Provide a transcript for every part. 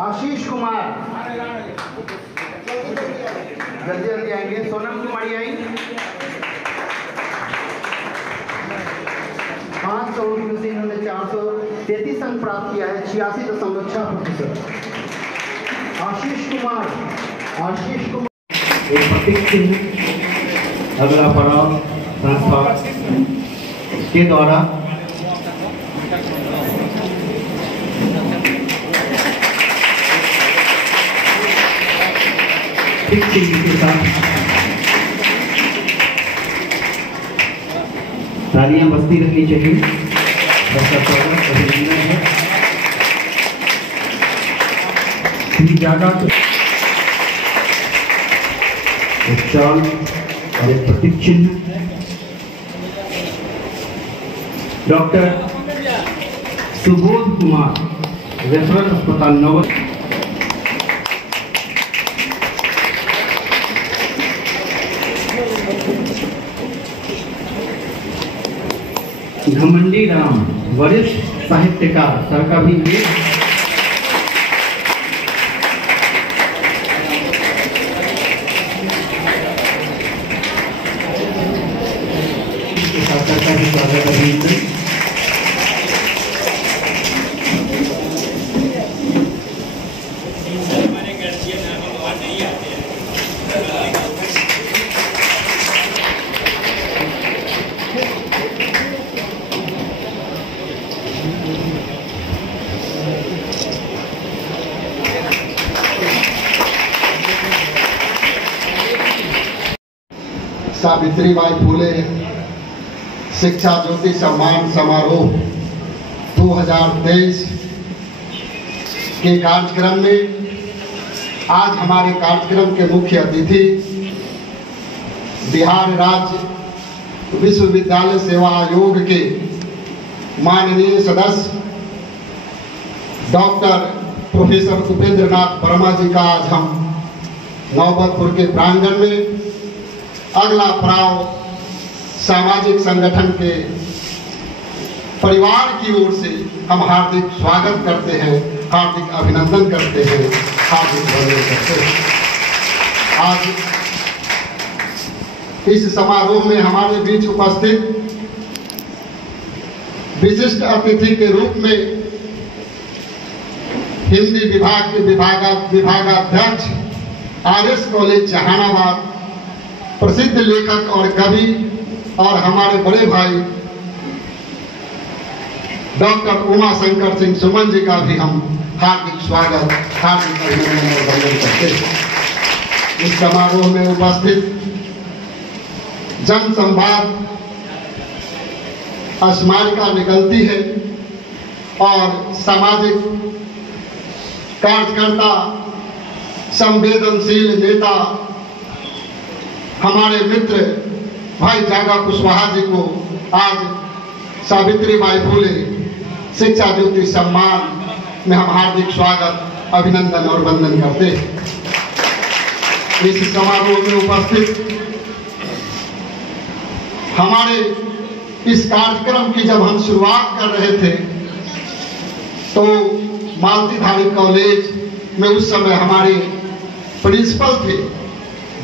आशीष कुमार जल्दी जल्दी आएंगे। सोनम कुमारी आई। 500 रुपये से इन्होंने 433 अंक प्राप्त किया है, 86.6%। आशीष कुमार एक प्रतीक चिन्ह अगला पड़ाव संस्था के द्वारा चिन्ह के साथ तालियां बजती रहनी चाहिए। अभिनंदन है। एक चाल और एक प्रतीक चिन्ह। डॉक्टर सुबोध कुमार, रेफरल अस्पताल नगर। घमंडी राम, वरिष्ठ साहित्यकार, सर का भी स्वागत अभिनंदन। सावित्रीबाई फूले शिक्षा ज्योति सम्मान समारोह 2023 के कार्यक्रम में आज हमारे कार्यक्रम के मुख्य अतिथि बिहार राज्य विश्वविद्यालय सेवा आयोग के माननीय सदस्य डॉक्टर प्रोफेसर उपेंद्र नाथ वर्मा जी का आज हम नौबतपुर के प्रांगण में अगला पड़ाव सामाजिक संगठन के परिवार की ओर से हम हार्दिक स्वागत करते हैं, हार्दिक अभिनंदन करते हैं, हार्दिक बधाई करते हैं। आज इस समारोह में हमारे बीच उपस्थित विशिष्ट अतिथि के रूप में हिंदी विभाग के विभागाध्यक्ष आरएस कॉलेज जहानाबाद, प्रसिद्ध लेखक और कवि और हमारे बड़े भाई डॉक्टर उमाशंकर सिंह सुमन जी का भी हम हार्दिक स्वागत, हार्दिक अभिनंदन और वंदन करते हैं। इस समारोह में उपस्थित जन संवाद स्मारिका निकलती है और सामाजिक कार्यकर्ता, संवेदनशील नेता हमारे मित्र भाई जागा कुशवाहा जी को आज सावित्रीबाई फूले शिक्षा ज्योति सम्मान में हम हार्दिक स्वागत, अभिनंदन और वंदन करते हैं। इस समारोह में उपस्थित हमारे इस कार्यक्रम की जब हम शुरुआत कर रहे थे तो मालतीधारी कॉलेज में उस समय हमारे प्रिंसिपल थे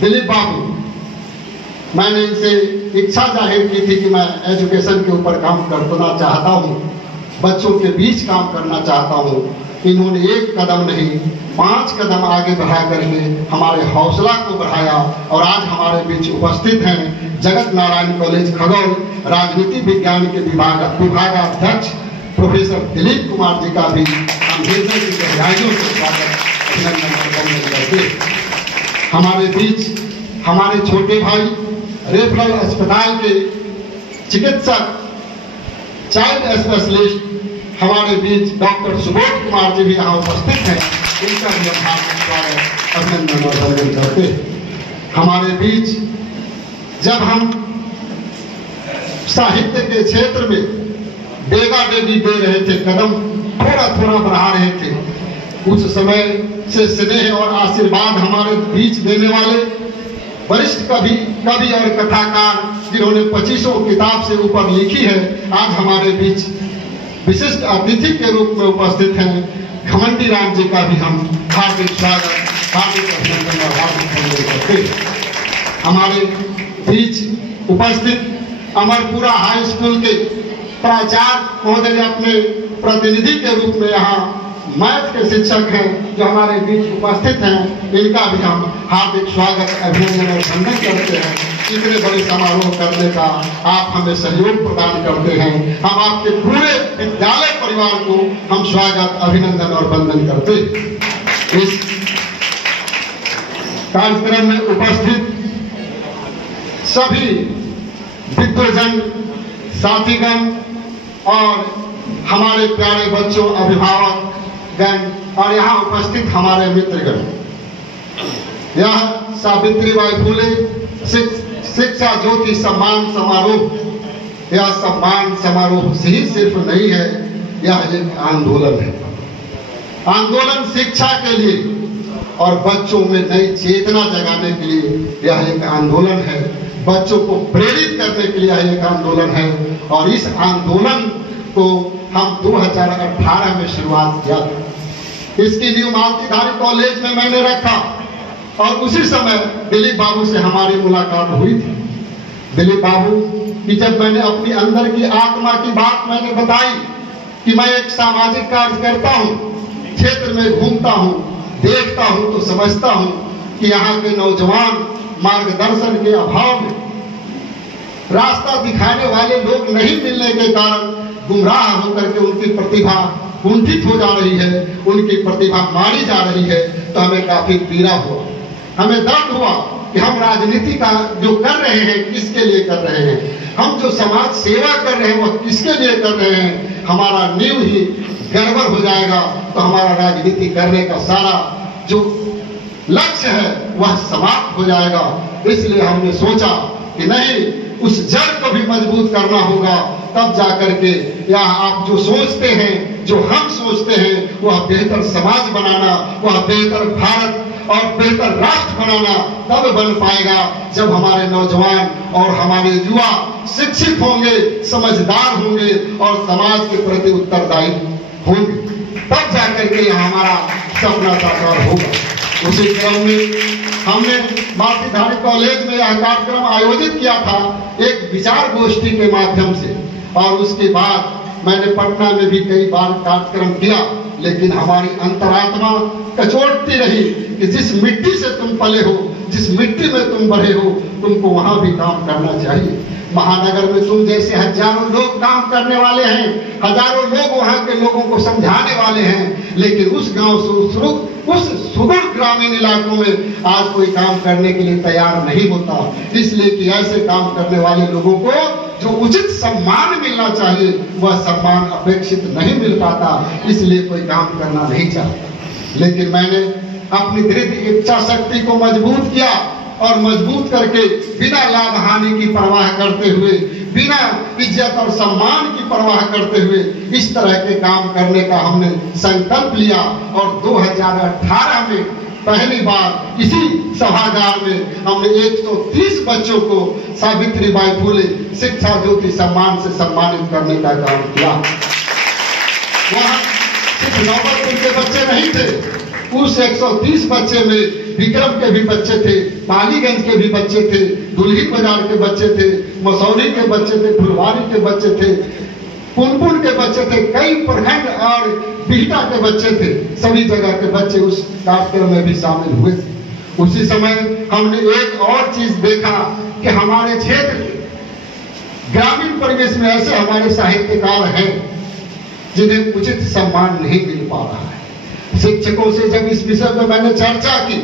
दिलीप बाबू। मैंने इनसे इच्छा जाहिर की थी कि मैं एजुकेशन के ऊपर काम करना चाहता हूँ, बच्चों के बीच काम करना चाहता हूँ। इन्होंने एक कदम नहीं 5 कदम आगे बढ़ा करके हमारे हौसला को बढ़ाया और आज हमारे बीच उपस्थित हैं जगत नारायण कॉलेज खगौल राजनीति विज्ञान के विभागाध्यक्ष प्रोफेसर दिलीप कुमार जी का भी हम हृदय की गहराइयों से स्वागत, अभिनंदन और वंदन करते। हमारे बीच हमारे छोटे भाई रेफरल अस्पताल के चिकित्सक, चाइल्ड स्पेशलिस्ट हमारे बीच डॉक्टर सुबोध कुमार जी भी यहाँ उपस्थित हैं। इनका भी हम हार्दिक स्वागत, अभिनंदन और वंदन करते। हमारे बीच जब हम साहित्य के क्षेत्र में डेगा-डेगी दे रहे थे, कदम थोड़ा थोड़ा बढ़ा रहे थे, उस समय से स्नेह और आशीर्वाद हमारे बीच देने वाले वरिष्ठ कवि और कथाकार जिन्होंने 2500 किताब से ऊपर लिखी है, आज हमारे बीच विशिष्ट अतिथि के रूप में उपस्थित हैं घमंडी टी राम जी का भी हम हार्दिक स्वागत, हार्दिक अभिनंदन और हार्दिक वंदन करते हैं। हमारे बीच उपस्थित अमरपुरा हाई स्कूल के प्राचार्य महोदय अपने प्रतिनिधि के रूप में यहाँ मैथ के शिक्षक हैं जो हमारे बीच उपस्थित हैं, इनका भी हम हार्दिक स्वागत, अभिनंदन और वंदन करते हैं। इतने बड़े समारोह करने का आप हमें सहयोग प्रदान करते हैं। हम आपके पूरे विद्यालय परिवार को हम स्वागत, अभिनंदन और वंदन करते हैं। इस कार्यक्रम में उपस्थित सभी विद्वजन, साथीगण और हमारे प्यारे बच्चों, अभिभावक गण और यहाँ उपस्थित हमारे मित्रगण, यह सावित्रीबाई फुले शिक्षा ज्योति सम्मान समारोह, यह सम्मान समारोह ही सिर्फ नहीं है, यह एक आंदोलन है। आंदोलन शिक्षा के लिए और बच्चों में नई चेतना जगाने के लिए यह एक आंदोलन है। बच्चों को प्रेरित करने के लिए यह एक आंदोलन है और इस आंदोलन को हम 2018 में शुरुआत किया था। इसकी नींव मालतीधारी कॉलेज में मैंने रखा और उसी समय दिलीप बाबू से हमारी मुलाकात हुई थी। दिलीप बाबू की जब मैंने अपनी अंदर की आत्मा की बात मैंने बताई कि मैं एक सामाजिक कार्य करता हूँ, क्षेत्र में घूमता हूँ, देखता हूँ तो समझता हूँ कि यहाँ के नौजवान मार्गदर्शन के अभाव में, रास्ता दिखाने वाले लोग नहीं मिलने के कारण गुमराह होकर के उनकी प्रतिभा कुंठित हो जा रही है, उनकी प्रतिभा मारी जा रही है। तो हमें काफी पीड़ा हुआ, हमें दर्द हुआ कि हम राजनीति का जो कर रहे हैं किसके लिए कर रहे हैं, हम जो समाज सेवा कर रहे हैं वह किसके लिए कर रहे हैं। हमारा नींव ही गड़बड़ हो जाएगा तो हमारा राजनीति करने का सारा जो लक्ष्य है वह समाप्त हो जाएगा। इसलिए हमने सोचा कि नहीं, उस जड़ को भी मजबूत करना होगा, तब जाकर के या आप जो सोचते हैं, जो हम सोचते हैं, वह बेहतर समाज बनाना, वह बेहतर भारत और बेहतर राष्ट्र बनाना तब बन पाएगा जब हमारे नौजवान और हमारे युवा शिक्षित होंगे, समझदार होंगे और समाज के प्रति उत्तरदायी होंगे, तब जाकर के यह हमारा सपना साकार होगा। उसी क्रम में हमने मालतीधारी कॉलेज में यह कार्यक्रम आयोजित किया था एक विचार गोष्ठी के माध्यम से, और उसके बाद मैंने पटना में भी कई बार कार्यक्रम किया, लेकिन हमारी अंतरात्मा कचोटती रही कि जिस मिट्टी से तुम पले हो, जिस मिट्टी में तुम बढ़े हो, तुमको वहां भी काम करना चाहिए। महानगर में तुम जैसे हजारों लोग काम करने वाले हैं, हजारों लोग वहां के लोगों को समझाने वाले हैं, लेकिन उस गांव से उस सुगम ग्रामीण इलाकों में आज कोई काम करने के लिए तैयार नहीं होता। इसलिए कि ऐसे काम करने वाले लोगों को जो उचित सम्मान मिलना चाहिए वह सम्मान अपेक्षित नहीं मिल पाता, इसलिए कोई काम करना नहीं चाहता। लेकिन मैंने अपनी दृढ़ इच्छा शक्ति को मजबूत किया और मजबूत करके बिना लाभ हानि की परवाह करते हुए, बिना इज्जत और सम्मान की परवाह करते हुए इस तरह के काम करने का हमने संकल्प लिया और 2018 में पहली बार इसी सभागार में हमने 130 बच्चों को सावित्रीबाई फुले शिक्षा ज्योति सम्मान से सम्मानित करने का काम किया। वहाँ सिर्फ नौबतपुर के बच्चे नहीं थे, उस 130 बच्चे में विक्रम के भी बच्चे थे, पालीगंज के भी बच्चे थे, दुल्ही बाजार के बच्चे थे, मसौरी के बच्चे थे, फुलवारी के बच्चे थे, पुनपुन के बच्चे थे, कई प्रखंड और बिहटा के बच्चे थे, सभी जगह के बच्चे उस कार्यक्रम में भी शामिल हुए थे। उसी समय हमने एक और चीज देखा कि हमारे क्षेत्र ग्रामीण परिवेश में ऐसे हमारे साहित्यकार हैं जिन्हें उचित सम्मान नहीं मिल पा रहा है। शिक्षकों से जब इस विषय पर मैंने चर्चा की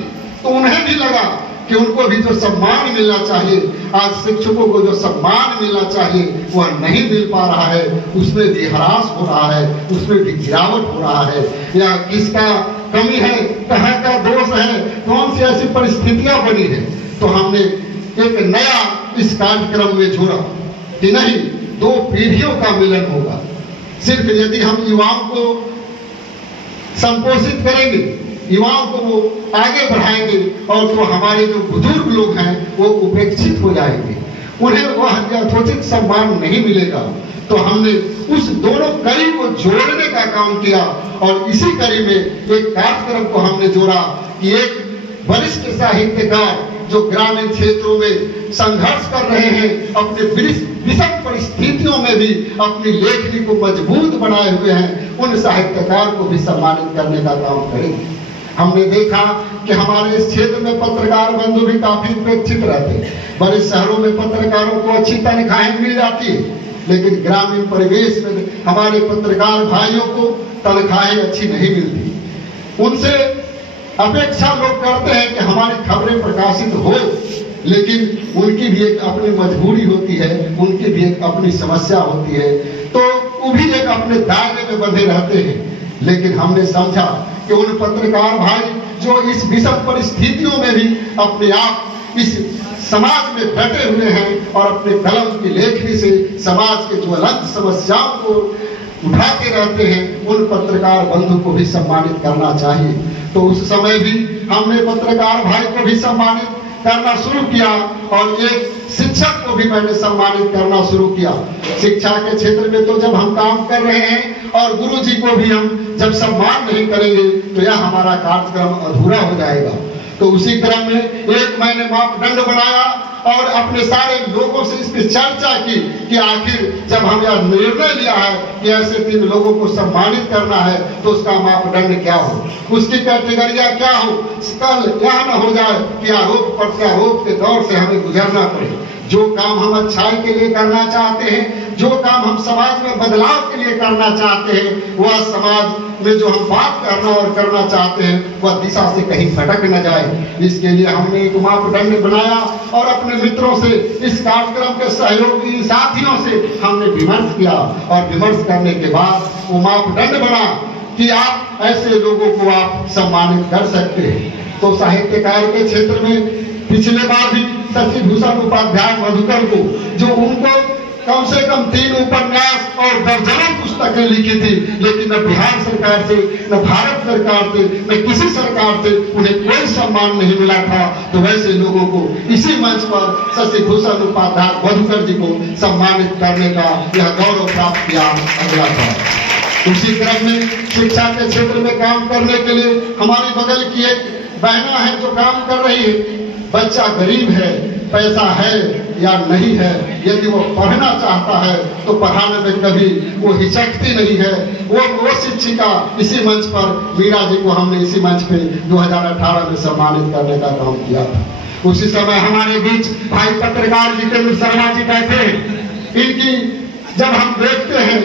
तो उन्हें भी लगा कि उनको भी जो सम्मान मिलना चाहिए, आज शिक्षकों को जो सम्मान मिलना चाहिए वह नहीं मिल पा रहा है, उसमें भी ह्रास हो रहा है, उसमें भी गिरावट हो रहा है। या किसका कमी है, कहाँ का दोष है, कौन सी ऐसी परिस्थितियां बनी है। तो हमने एक नया इस कार्यक्रम में जोड़ा कि नहीं, 2 पीढ़ियों का मिलन होगा। सिर्फ यदि हम युवाओं को संपोषित करेंगे, युवाओं को वो आगे बढ़ाएंगे और तो हमारे जो बुजुर्ग लोग हैं वो उपेक्षित हो जाएंगे, उन्हें वह यथोचित सम्मान नहीं मिलेगा। तो हमने उस दोनों कड़ी को जोड़ने का काम किया और इसी कड़ी में एक कार्यक्रम को हमने जोड़ा कि एक वरिष्ठ साहित्यकार जो ग्रामीण क्षेत्रों में संघर्ष कर रहे हैं, अपने विषम परिस्थितियों में भी अपनी लेखनी को मजबूत बनाए हुए हैं, उन साहित्यकार को भी सम्मानित करने का काम करेंगे। हमने देखा कि हमारे इस क्षेत्र में पत्रकार बंधु भी काफी उपेक्षित रहते हैं। बड़े शहरों में पत्रकारों को अच्छी तनख्वाहें मिल जाती है, लेकिन ग्रामीण परिवेश में हमारे पत्रकार भाइयों को तनख्वाहें अच्छी नहीं मिलती। उनसे अपेक्षा लोग करते हैं कि हमारी खबरें प्रकाशित हो, लेकिन उनकी भी एक अपनी मजबूरी होती है, उनकी भी एक अपनी समस्या होती है, तो वो भी एक अपने दायरे में बंधे रहते हैं। लेकिन हमने समझा कि उन पत्रकार भाई जो इस विषम परिस्थितियों में भी अपने आप इस समाज में डटे हुए हैं और अपने कलम की लेखनी से समाज के ज्वलंत समस्याओं को उठाते रहते हैं, उन पत्रकार बंधु को भी सम्मानित करना चाहिए। तो उस समय भी हमने पत्रकार भाई को भी सम्मानित करना शुरू किया और एक शिक्षक को भी मैंने सम्मानित करना शुरू किया। शिक्षा के क्षेत्र में तो जब हम काम कर रहे हैं और गुरु जी को भी हम जब सम्मान नहीं करेंगे तो यह हमारा कार्यक्रम अधूरा हो जाएगा। तो उसी क्रम में एक मैंने मापदंड बनाया और अपने सारे लोगों से इस पर चर्चा की कि आखिर जब हम यह निर्णय लिया है कि ऐसे 3 लोगों को सम्मानित करना है तो उसका मापदंड क्या हो, उसकी कैटेगरिया क्या हो। कल यह न हो जाए कि आरोप प्रत्यारोप के दौर से हमें गुजरना पड़े। जो काम हम अच्छाई के लिए करना चाहते हैं, जो काम हम समाज में बदलाव के लिए करना चाहते हैं, वह समाज में जो हम बात करना और करना चाहते हैं वह दिशा से कहीं भटक न जाए। इसके लिए हमने एक मापदंड बनाया और अपने मित्रों से, इस कार्यक्रम के सहयोगी साथियों से हमने विमर्श किया और विमर्श करने के बाद वो मापदंड बना कि आप ऐसे लोगों को आप सम्मानित कर सकते हैं। तो साहित्यकार के क्षेत्र में पिछले बार भी शशि भूषण उपाध्याय मधुकर को, जो उनको कम से कम 3 उपन्यास और दर्जनों पुस्तकें लिखी थी, लेकिन न बिहार सरकार से, न भारत सरकार से, न किसी सरकार से उन्हें कोई सम्मान नहीं मिला था। तो वैसे लोगों को इसी मंच पर शशि भूषण उपाध्याय मधुकर जी को सम्मानित करने का यह गौरव प्राप्त किया अगला था। उसी क्रम में शिक्षा के क्षेत्र में काम करने के लिए हमारे बगल की एक बहना है जो काम कर रही है। बच्चा गरीब है, पैसा है या नहीं है, यदि वो पढ़ना चाहता है तो पढ़ाने में कभी वो हिचकती नहीं है। वो शिक्षिका इसी मंच पर मीरा जी को हमने इसी मंच पे 2018 में सम्मानित करने का काम किया था। उसी समय हमारे बीच भाई पत्रकार जितेंद्र शर्मा जी बैठे। इनकी जब हम देखते हैं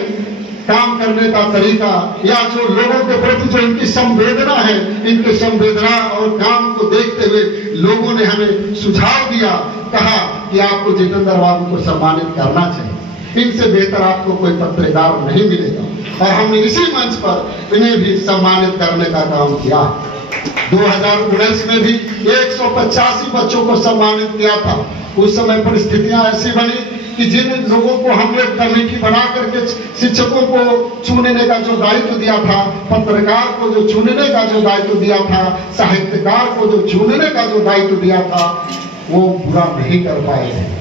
काम करने का तरीका या जो लोगों के प्रति जो इनकी संवेदना है, इनके संवेदना और काम को देखते हुए लोगों ने हमें सुझाव दिया, कहा कि आपको जितेंद्र बाबू को सम्मानित करना चाहिए, इनसे बेहतर आपको कोई पत्रकार नहीं मिलेगा। और हमने इसी मंच पर इन्हें भी सम्मानित करने का काम किया। 2019 में भी 185 बच्चों को सम्मानित किया था। उस समय परिस्थितियां ऐसी बनी कि जिन लोगों को हमने कमेटी बना करके शिक्षकों को चुनने का जो दायित्व दिया था, पत्रकार को जो चुनने का जो दायित्व दिया था, साहित्यकार को जो चुनने का जो दायित्व दिया था, वो पूरा नहीं कर पाए थे।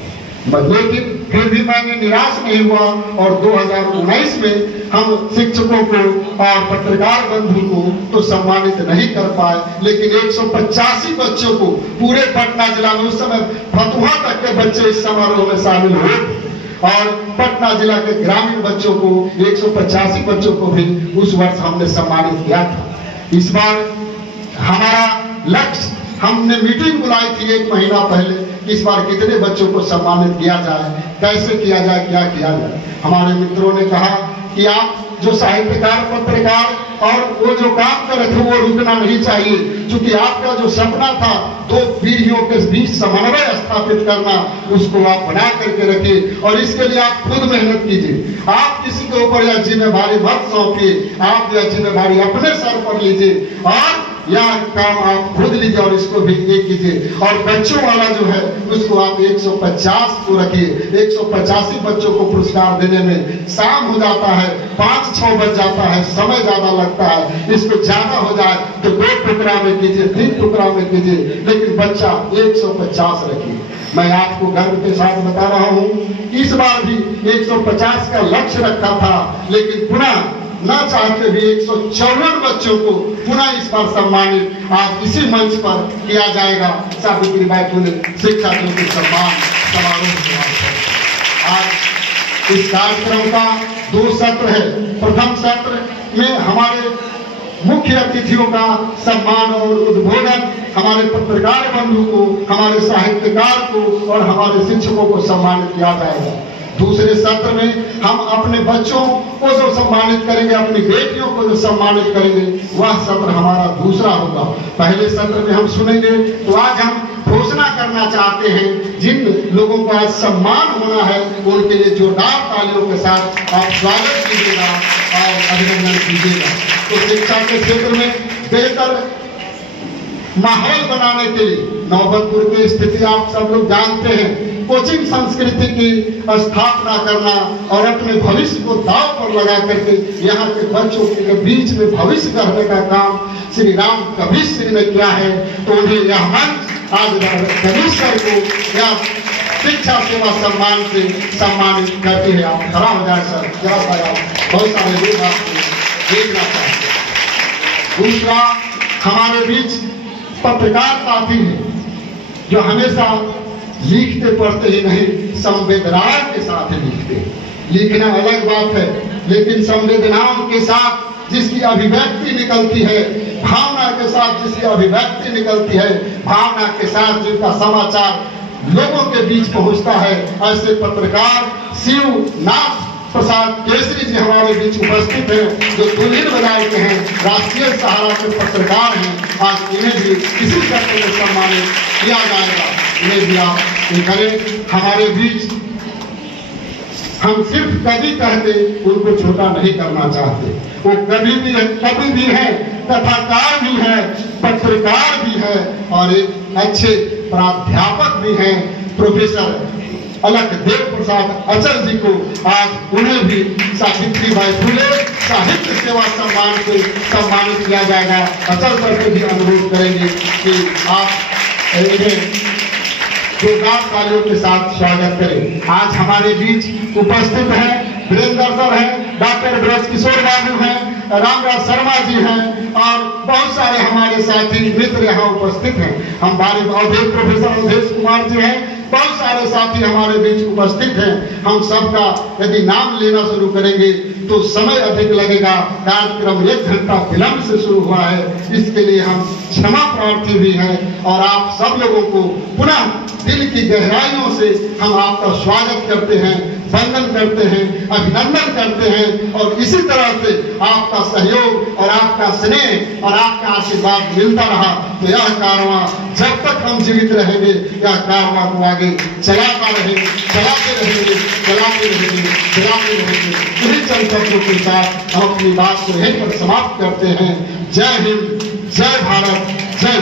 लेकिन फिर भी मैंने निराश नहीं हुआ और 2019 में हम शिक्षकों को और पत्रकार बंधु को तो सम्मानित नहीं कर पाए, लेकिन 185 बच्चों को पूरे पटना जिला में, उस समय फतुहा तक के बच्चे इस समारोह में शामिल हुए और पटना जिला के ग्रामीण बच्चों को 185 बच्चों को भी उस वर्ष हमने सम्मानित किया था। इस बार हमारा लक्ष्य, हमने मीटिंग बुलाई थी 1 महीना पहले, इस बार कितने बच्चों को सम्मानित किया जाए, कैसे किया जाए, क्या किया जाए। हमारे मित्रों ने कहा कि आप जो साहित्यकार, पत्रकार और वो जो काम कर रहे थे वो रुकना नहीं चाहिए, क्योंकि आपका जो सपना था 2 पीढ़ियों के बीच समन्वय स्थापित करना, उसको आप बना करके रखिए और इसके लिए आप खुद मेहनत कीजिए। आप किसी के ऊपर यह जिम्मेदारी मत सौंपिए, आप यह जिम्मेदारी अपने सर पर लीजिए और यह काम आप खुद लीजिए और इसको भी ये कीजिए। और बच्चों वाला जो है उसको आप 150 को रखिए। 185 बच्चों को पुरस्कार देने में शाम हो जाता है, 5-6 बज जाता है, समय ज्यादा लगता है। इसको ज्यादा हो जाए तो 2 टुकड़ा में कीजिए, 3 टुकड़ा में कीजिए, लेकिन बच्चा 150 रखिए। मैं आपको गर्व के साथ बता रहा हूं, इस बार भी 150 का लक्ष्य रखा था, लेकिन पुनः न चाहते भी 154 बच्चों को पुनः इस बार सम्मानित आज इसी मंच पर किया जाएगा। सावित्रीबाई फुले शिक्षा ज्योति सम्मान समारोह। आज इस कार्यक्रम का 2 सत्र है। प्रथम सत्र में हमारे मुख्य अतिथियों का सम्मान और उद्बोधन हमारे पत्रकार बंधु को, हमारे साहित्यकार को और हमारे शिक्षकों को सम्मानित किया जाएगा। दूसरे सत्र में हम अपने बच्चों को जो सम्मानित करेंगे, अपनी बेटियों को जो सम्मानित करेंगे, वह सत्र हमारा दूसरा होगा। पहले सत्र में हम सुनेंगे, तो आज हम घोषणा करना चाहते हैं जिन लोगों को आज सम्मान होना है उनके लिए जोरदार तालियों के साथ आप स्वागत कीजिएगा और अभिनंदन कीजिएगा। तो शिक्षा के क्षेत्र में बेहतर माहौल बनाने के लिए नौबतपुर की स्थिति आप सब लोग जानते हैं। कोचिंग संस्कृति की स्थापना करना और अपने भविष्य को दांव पर लगा करके यहाँ के बच्चों के बीच में भविष्य गढ़ने का काम श्री राम कबीर सिंह ने किया है। तो उन्हें यह मंच आज कबीर सर को यह शिक्षा सेवा सम्मान से सम्मानित करती है। आप खड़ा हो जाए सर, जरा सा बहुत सारे लोग आपको देखना चाहते हैं। दूसरा, हमारे बीच पत्रकार साथी हैं जो हमेशा लिखते पढ़ते ही नहीं, संवेदनाओं के साथ लिखते। लिखना अलग बात है, लेकिन संवेदनाओं के साथ जिसकी अभिव्यक्ति निकलती है, भावना के साथ जिसकी अभिव्यक्ति निकलती है, भावना के साथ जिनका समाचार लोगों के बीच पहुंचता है, ऐसे पत्रकार शिवनाथ प्रसाद केसरी जी हमारे बीच उपस्थित हैं, जो दुल्हिन बाजार के हैं, राष्ट्रीय सहारा के पत्रकार हैं। आज इन्हें भी इसी सत्र में सम्मानित किया जाएगा। इन्हें भी आप करें। हमारे बीच हम सिर्फ कवि कहते, उनको छोटा नहीं करना चाहते। वो कवि भी है, कथाकार भी है, पत्रकार भी है और एक अच्छे प्राध्यापक भी हैं। प्रोफेसर अलखदेव प्रसाद अचल जी को आज उन्हें भी सावित्रीबाई फुले साहित्य सेवा सम्मान से सम्मानित किया जाएगा। अचल सर से भी अनुरोध करेंगे कि आप इन्हें जोरदार तालियों के साथ स्वागत करें। आज हमारे बीच उपस्थित हैं वीरेंद्र सर हैं, डॉक्टर ब्रज किशोर बाबू हैं, रामराज शर्मा जी हैं और बहुत सारे हमारे साथी मित्र यहाँ उपस्थित हैं। हमारे अवधेश प्रोफेसर अवधेश कुमार जी हैं, बहुत सारे साथी हमारे बीच उपस्थित हैं। हम सबका यदि नाम लेना शुरू करेंगे तो समय अधिक लगेगा। कार्यक्रम 1 घंटा विलंब से शुरू हुआ है, इसके लिए हम क्षमा प्रार्थी भी हैं और आप सब लोगों को पुनः दिल की गहराइयों से हम आपका स्वागत करते हैं, वंदन करते हैं, अभिनंदन करते हैं और इसी तरह से आपका सहयोग और आपका स्नेह और आपका आशीर्वाद मिलता रहा तो यह कारवां जब तक हम जीवित रहेंगे, यह कारवां को आगे चलाते रहेंगे। इन्हीं संकल्पों के साथ हम अपनी बात को यहीं पर समाप्त करते हैं। जय हिंद, जय भारत, जय